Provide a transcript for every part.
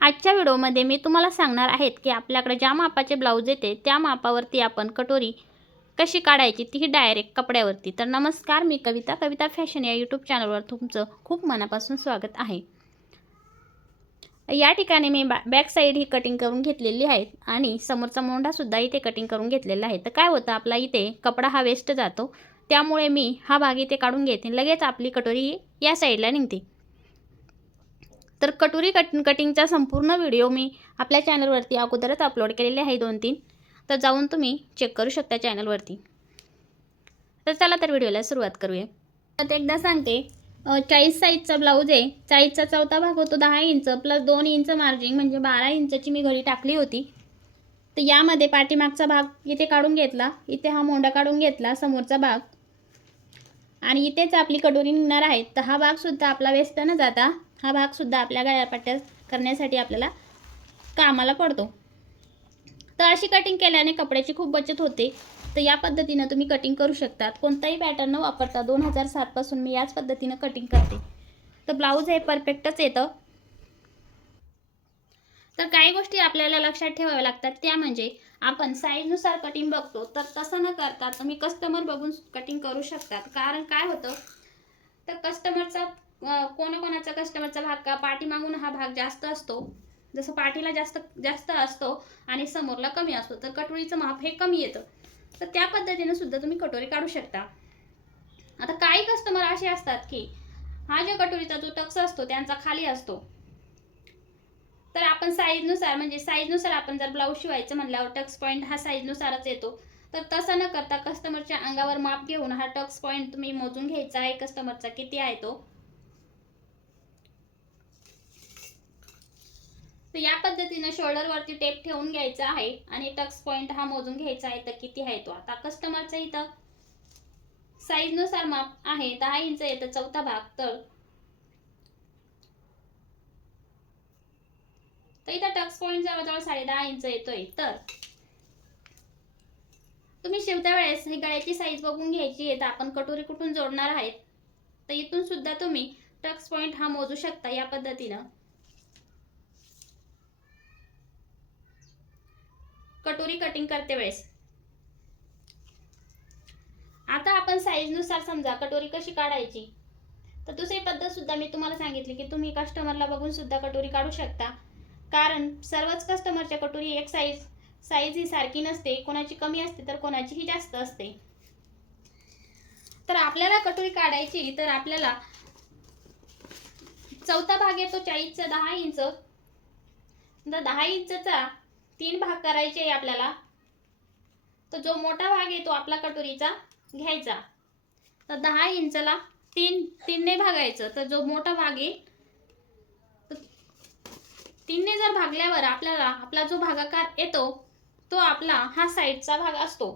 आजच्या व्हिडिओमध्ये मी तुम्हाला सांगणार आहेत की आपल्याकडे ज्या मापाचे ब्लाऊज येते त्या मापावरती आपण कटोरी कशी काढायची ती डायरेक्ट कपड्यावरती. तर नमस्कार मी कविता. कविता फॅशन या यूट्यूब चॅनलवर तुमचं खूप मनापासून स्वागत आहे. या ठिकाणी मी बॅ बॅक साईड ही कटिंग करून घेतलेली आहे आणि समोरचा मोंढासुद्धा इथे कटिंग करून घेतलेला आहे. तर काय होतं आपला इथे कपडा हा वेस्ट जातो. त्यामुळे मी हा भाग इथे काढून घेते. लगेच आपली कटोरी या साईडला निघते. तर कटोरी कट कटिंगचा संपूर्ण व्हिडिओ मी आपल्या चॅनलवरती अगोदरच अपलोड केलेले आहे दोन तीन तर जाऊन तुम्ही चेक करू शकता चॅनलवरती तर चला तर व्हिडिओला सुरुवात करूया. तर एकदा सांगते चाळीस साईजचा ब्लाऊज आहे. चाळीसचा चौथा भाग होतो दहा इंच प्लस दोन इंच मार्जिंग म्हणजे बारा इंचची मी घडी टाकली होती. तर यामध्ये पाठीमागचा भाग इथे काढून घेतला इथे हा मोंडा काढून घेतला समोरचा भाग. आणि इथेच आपली कटोरी निघणार आहे. तर हा भागसुद्धा आपला वेस्ट न जाता. हा भागसुद्धा आपल्या गळ्यापट्ट्या करण्यासाठी आपल्याला कामाला पडतो. तर अशी कटिंग केल्याने कपड्याची खूप बचत होते. तर या पद्धतीनं तुम्ही कटिंग करू शकतात. कोणताही पॅटर्न न वापरता दोन हजार सातपासून मी याच पद्धतीनं कटिंग करते. तर ब्लाऊज हे परफेक्टच येतं. तर काही गोष्टी आपल्याला लक्षात ठेवाव्या लागतात. त्या म्हणजे आपण साईजनुसार कटिंग बघतो. तर तसं न करता तुम्ही कस्टमर बघून कटिंग करू शकतात. कारण काय होतं? तर कस्टमरचा कोणाकोणाचा कस्टमरचा भाग का? पाठीमागून हा भाग जास्त असतो. जसं पाठीला जास्त जास्त असतो आणि समोरला कमी असतो तर कटोरीचं माप हे कमी येतं. तर त्या पद्धतीनं सुद्धा तुम्ही कटोरी काढू शकता. आता काही कस्टमर असे असतात की हा जो कटोरीचा जो टक्स असतो त्यांचा खाली असतो. तर आपण साईजनुसार म्हणजे साईजनुसार आपण जर ब्लाऊज शिवायचं म्हणल्यावर टक्स पॉईंट हा साईजनुसारच येतो. तर तसं न करता कस्टमरच्या अंगावर माप घेऊन हा टक्स पॉईंट तुम्ही मोजून घ्यायचा आहे. कस्टमरचा किती आहे तो? तर या पद्धतीने शोल्डरवरती टेप ठेवून घ्यायचा आहे आणि टक्स पॉईंट हा मोजून घ्यायचा आहे तर किती आहे तो? आता कस्टमरचा इथं साईजनुसार माप आहे दहा इंच येतं चौथा भाग तर तर इथं टक्स पॉईंट जवळजवळ साडे दहा इंच येतोय. तर तुम्ही शिवत्या वेळेस ही गळ्याची साईज बघून घ्यायची आहे तर आपण कटोरी कुठून जोडणार आहेत? तर इथून सुद्धा तुम्ही टक्स पॉईंट हा मोजू शकता या पद्धतीनं. कटोरी कटिंग करते वेळेस. आता आपण साईजनुसार समजा कटोरी कशी काढायची? तर दुसरी पद्धत सुद्धा मी तुम्हाला सांगितली की तुम्ही कस्टमरला बघून सुद्धा कटोरी काढू शकता. कारण सर्वच कस्टमरच्या कटोरी एक साईज साईज ही सारखी नसते. कोणाची कमी असते तर कोणाची ही जास्त असते. तर आपल्याला कटोरी काढायची तर आपल्याला चौथा भाग येतो चाळीसचा दहा इंच. दहा इंचचा तीन भाग करायचे आहे आपल्याला. तर जो मोठा भाग आहे तो आपला कटोरीचा घ्यायचा. तर दहा इंचला तीन तीनने भागायचं. तर जो मोठा भाग आहे तीनने जर भागल्यावर आपल्याला आपला जो भागाकार येतो तो आपला हा साईडचा भाग असतो.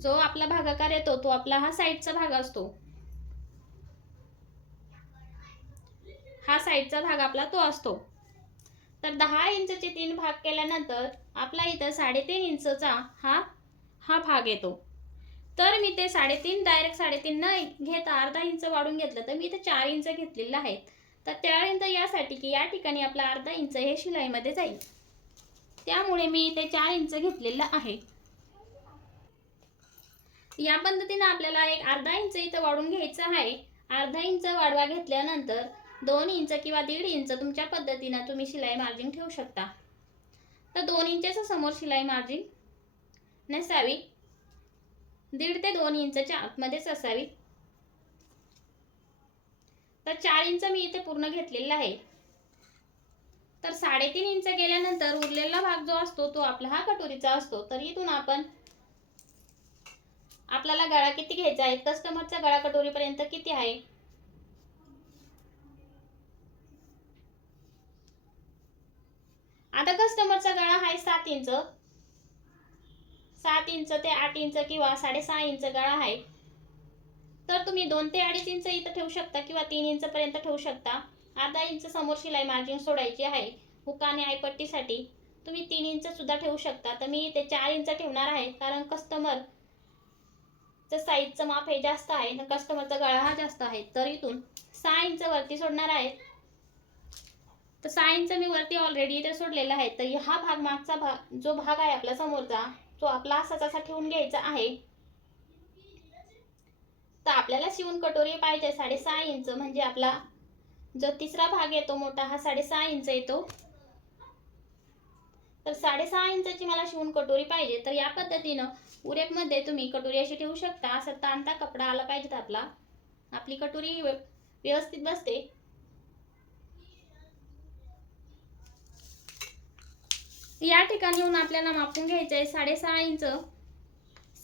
जो आपला भागाकार येतो तो आपला हा साईडचा भाग असतो. हा साईडचा भाग आपला तो असतो. तर दहा इंचचे तीन भाग केल्यानंतर आपला इथं साडेतीन इंचचा हा हा भाग येतो. तर मी ते साडेतीन डायरेक्ट साडेतीन न घेता अर्धा इंच वाढून घेतलं तर मी इथं चार इंच घेतलेलं आहे तर त्यानंतर यासाठी की या ठिकाणी आपला अर्धा इंच हे शिलाईमध्ये जाईल. त्यामुळे मी इथे चार इंच घेतलेलं आहे. या पद्धतीनं आपल्याला एक अर्धा इंच इथं वाढून घ्यायचं आहे. अर्धा इंच वाढवा घेतल्यानंतर दोन इंच किंवा दीड इंच तुमच्या पद्धतीनं तुम्ही शिलाई मार्जिन ठेवू शकता. तर दोन इंचच्या समोर शिलाई मार्जिन नसावी. दीड ते दोन इंचच्या आतमध्येच असावी. तर चार इंच मी इथे पूर्ण घेतलेला आहे. तर साडेतीन इंच गेल्यानंतर उरलेला भाग जो असतो तो आपला हा कटोरीचा असतो. तर इथून आपण आपल्याला गळा किती घ्यायचा आहे कस्टमरचा गळा कटोरीपर्यंत किती आहे? आता कस्टमरचा गळा आहे सात इंच. सात इंच ते आठ इंच किंवा साडेसहा इंच गळा आहे तर तुम्ही दोन ते अडीच इंच इथं ठेवू शकता किंवा तीन इंचपर्यंत ठेवू शकता. अर्धा इंच समोर शिलाई मार्जिन सोडायची आहे. हुकाने आयपट्टीसाठी तुम्ही तीन इंच सुद्धा ठेवू शकता. तर मी इथे चार इंच ठेवणार आहे. कारण कस्टमर साईजचं माप हे जास्त आहे. आणि कस्टमरचा गळा हा जास्त आहे. तर इथून सहा इंच वरती सोडणार आहे. तर सायन्सचं मी वरती ऑलरेडी इथे सोडलेला आहे. तर हा भाग मागचा भाग जो भाग आहे आपला समोरचा तो आपला असाच असा ठेवून घ्यायचा आहे. तर आपल्याला शिवून कटोरी पाहिजे साडेसहा इंच म्हणजे आपला जो तिसरा भाग येतो मोठा हा साडेसहा इंच येतो. तर साडेसहा इंचाची मला शिवून कटोरी पाहिजे. तर या पद्धतीनं उरेपमध्ये तुम्ही कटोरी अशी ठेवू शकता. असं ताणता कपडा आला पाहिजेत आपला. आपली कटोरी व्यवस्थित बसते. या ठिकाणी येऊन आपल्याला मापून घ्यायचं आहे. साडेसहा इंच.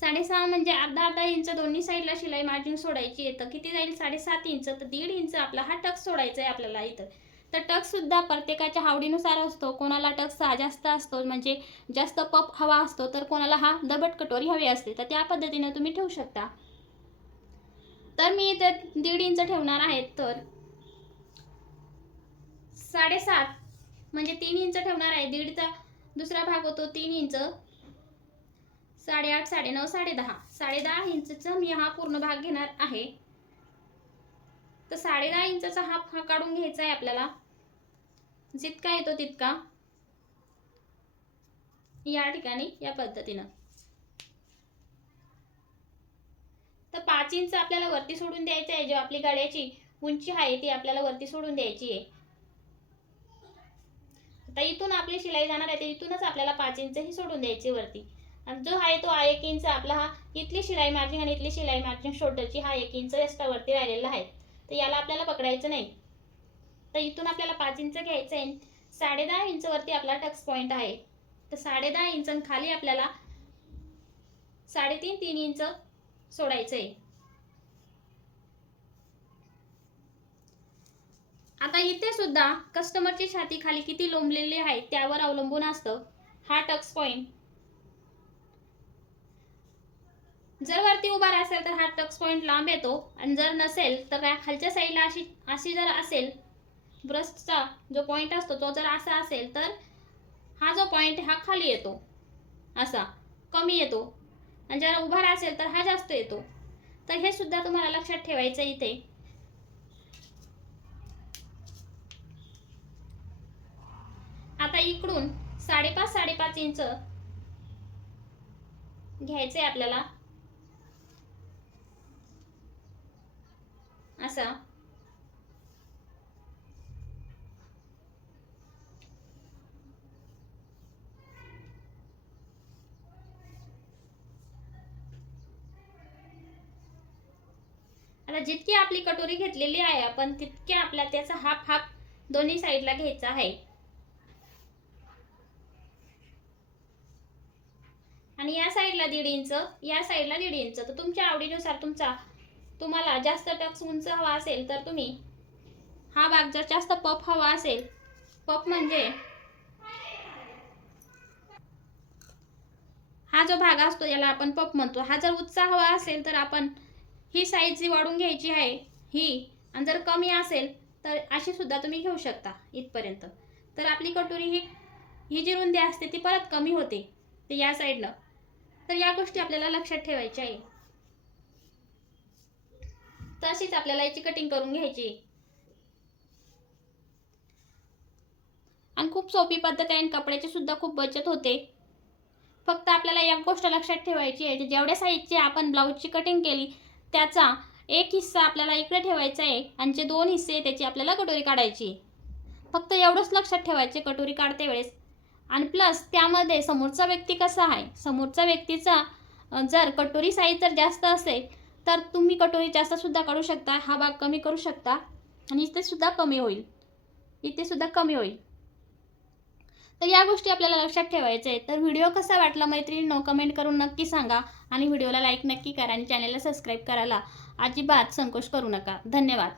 साडेसहा म्हणजे अर्धा अर्धा इंच दोन्ही साईडला शिलाई मार्जिन सोडायची आहे. तर किती जाईल? साडेसात इंच. तर दीड इंच आपला हा टक्स सोडायचा आहे आपल्याला इथं. तर टकसुद्धा प्रत्येकाच्या आवडीनुसार असतो. कोणाला टक्स हा जास्त असतो म्हणजे जास्त पप हवा असतो तर कोणाला हा दबट कटोरी हवी असते. तर त्या पद्धतीने तुम्ही ठेवू शकता. तर मी इथे दीड इंच ठेवणार आहे. तर साडेसात म्हणजे तीन इंच ठेवणार आहे. दीडचा दुसरा भाग होतो तीन इंच. साडेआठ साडेनऊ साडेदहा. साडेदहा इंचचा मी हा पूर्ण भाग घेणार आहे. तर साडेदहा इंचचा हा हा काढून घ्यायचा आहे आपल्याला. जितका येतो तितका या ठिकाणी या पद्धतीनं. तर पाच इंच आपल्याला वरती सोडून द्यायचं आहे. जो आपली गाड्याची उंची आहे ती आपल्याला वरती सोडून द्यायची आहे. तर इथून आपली शिलाई जाणार आहे तर इथूनच आपल्याला पाच इंच ही सोडून द्यायची वरती. आणि जो आहे तो हा एक इंच आपला हा इथली शिलाई मार्जिन आणि इथली शिलाई मार्जिन शोल्डरची हा एक इंच रस्त्यावरती राहिलेला आहे. तर याला आपल्याला पकडायचं नाही. तर इथून आपल्याला पाच इंच घ्यायचं आहे. साडेदहा इंचवरती आपला टक्स पॉईंट आहे. तर साडेदहा इंच आणि खाली आपल्याला साडेतीन तीन इंच सोडायचं आहे. आता इथे सुद्धा कस्टमरची छाती खाली किती लोंबलेली आहे त्यावर अवलंबून असतं. हा टक्स पॉईंट जर वरती उभा असेल तर हा टक्स पॉईंट लांब येतो. आणि जर नसेल तर काय खालच्या साईडला अशी अशी जर असेल ब्रस्टचा जो पॉईंट असतो तो जर असा असेल तर हा जो पॉईंट हा खाली येतो. असा. कमी येतो. आणि जर उभा असेल तर हा जास्त येतो. तर हे सुद्धा तुम्हाला लक्षात ठेवायचं आहे इथे. आता इकडून साडेपाच साडेपाच इंच घ्यायचंय आपल्याला. असा. आता जितकी आपली कटोरी घेतलेली आहे आपण तितके आपला त्याचा हाफ हाफ दोन्ही साईडला घ्यायचा आहे. आणि या साईडला दीड इंच या साईडला दीड इंच. तर तुमच्या आवडीनुसार तुमचा तुम्हाला जास्त टक्स उंच हवा असेल तर तुम्ही हा भाग जर जास्त पफ हवा असेल पफ म्हणजे हा जो भाग असतो याला आपण पप म्हणतो. हा जर उच्च हवा असेल तर आपण ही साईज जी वाढून घ्यायची आहे ही आणि जर कमी असेल तर अशी सुद्धा तुम्ही घेऊ शकता इथपर्यंत. तर आपली कटोरी ही ही जी रुंदी असते ती परत कमी होते. ते या साईडनं तर या गोष्टी आपल्याला लक्षात ठेवायच्या आहे. तशीच आपल्याला याची कटिंग करून घ्यायची आणि खूप सोपी पद्धत आहे आणि कपड्याची सुद्धा खूप बचत होते. फक्त आपल्याला एक गोष्ट लक्षात ठेवायची आहे जेवढ्या साईजची आपण ब्लाऊजची कटिंग केली त्याचा एक हिस्सा आपल्याला इकडे ठेवायचा आहे आणि जे दोन हिस्से आहे त्याची आपल्याला कटोरी काढायची फक्त एवढंच लक्षात ठेवायचे कटोरी काढते वेळेस. आणि प्लस त्यामध्ये समोरचा व्यक्ती कसा आहे? समोरचा व्यक्तीचा जर कटोरी साईज जर जास्त असेल तर तुम्ही कटोरी जास्तसुद्धा काढू शकता हा भाग कमी करू शकता आणि इथे सुद्धा कमी होईल. इथे सुद्धा कमी होईल. तर या गोष्टी आपल्याला लक्षात ठेवायच्या आहेत. तर व्हिडिओ कसा वाटला मैत्रिणींनो कमेंट करून नक्की सांगा आणि व्हिडिओला लाईक नक्की करा आणि चॅनलला सबस्क्राईब करायला अजिबात संकोच करू नका. धन्यवाद.